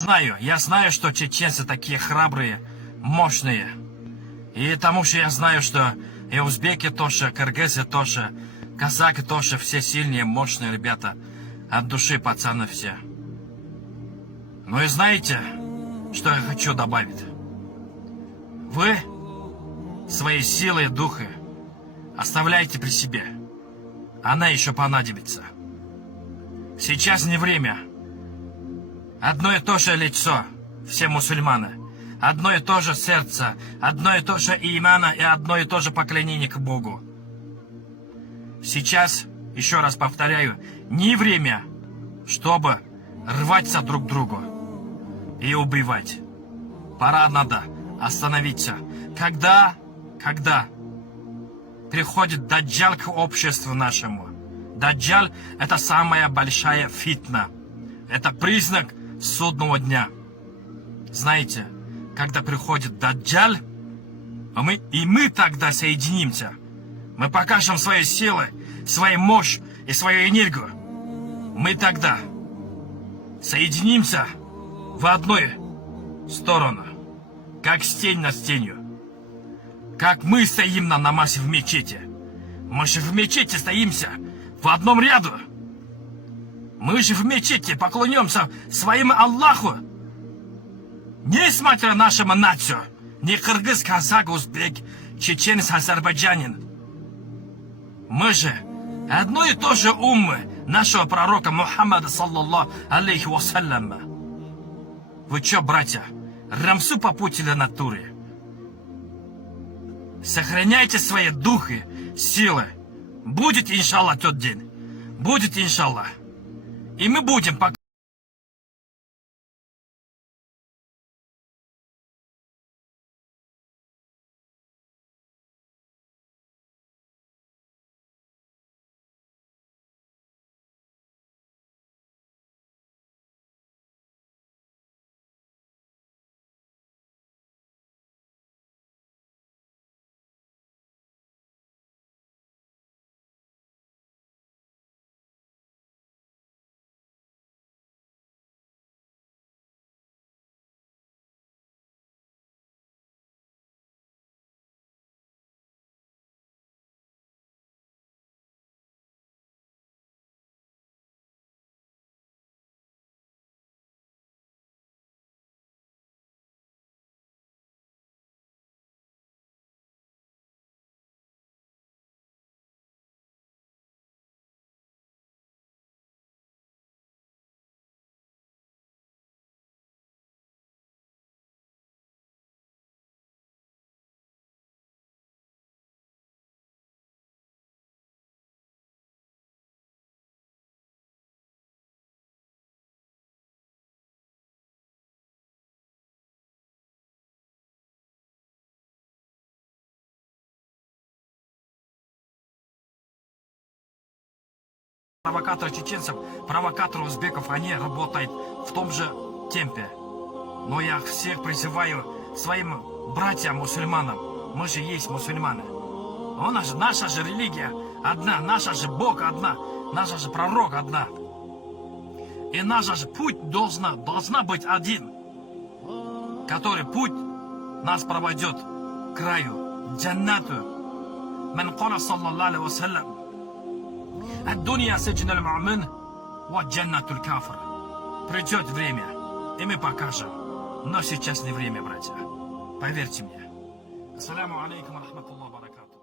Я знаю, что чеченцы такие храбрые, мощные. И тому что я знаю, что и узбеки тоже, кыргызы тоже, казаки тоже, все сильные, мощные ребята. От души пацаны все. Ну и знаете, что я хочу добавить? Вы свои силы и духи оставляйте при себе. Она еще понадобится. Сейчас не время. Одно и то же лицо, все мусульманы. Одно и то же сердце, одно и то же имана и одно и то же поклонение к Богу. Сейчас, еще раз повторяю, не время, чтобы рваться друг к другу и убивать. Пора надо остановиться. Когда приходит даджаль к обществу нашему. Даджаль — это самая большая фитна. Это признак судного дня. Знаете, когда приходит даджаль, мы тогда соединимся. Мы покажем свои силы, свою мощь и свою энергию. Мы тогда соединимся в одну сторону, как стень на стеню. Как мы стоим на намазе в мечети. Мы же в мечети стоимся в одном ряду. Мы же в мечети поклонимся своему Аллаху. Несмотря на нашу нацию, не кыргыз, казак, узбек, чеченец, азербайджанин. Мы же одно и то же уммы нашего пророка Мухаммада, саллаллаху алейхи вассаляма. Вы что, братья, рамсу попутили натуре? Сохраняйте свои духи, силы. Будет, иншаллах, тот день. Будет, иншаллах. И мы будем пока. Провокаторы чеченцев, провокаторы узбеков, они работают в том же темпе. Но я всех призываю своим братьям мусульманам. Мы же есть мусульманы. Наша же религия одна, наша же Бог одна, наша же пророк одна. И наш же путь должна быть один, который путь нас проведет к краю, джаннату. Ман кала саллаллаху алейхи вассалям. Ад-дунья сиджн аль-му'мин ва джаннатуль кафир. Придет время, и мы покажем. Но сейчас не время, братья. Поверьте мне. Ассаляму алейкум ва рахматуллахи ва баракатуху.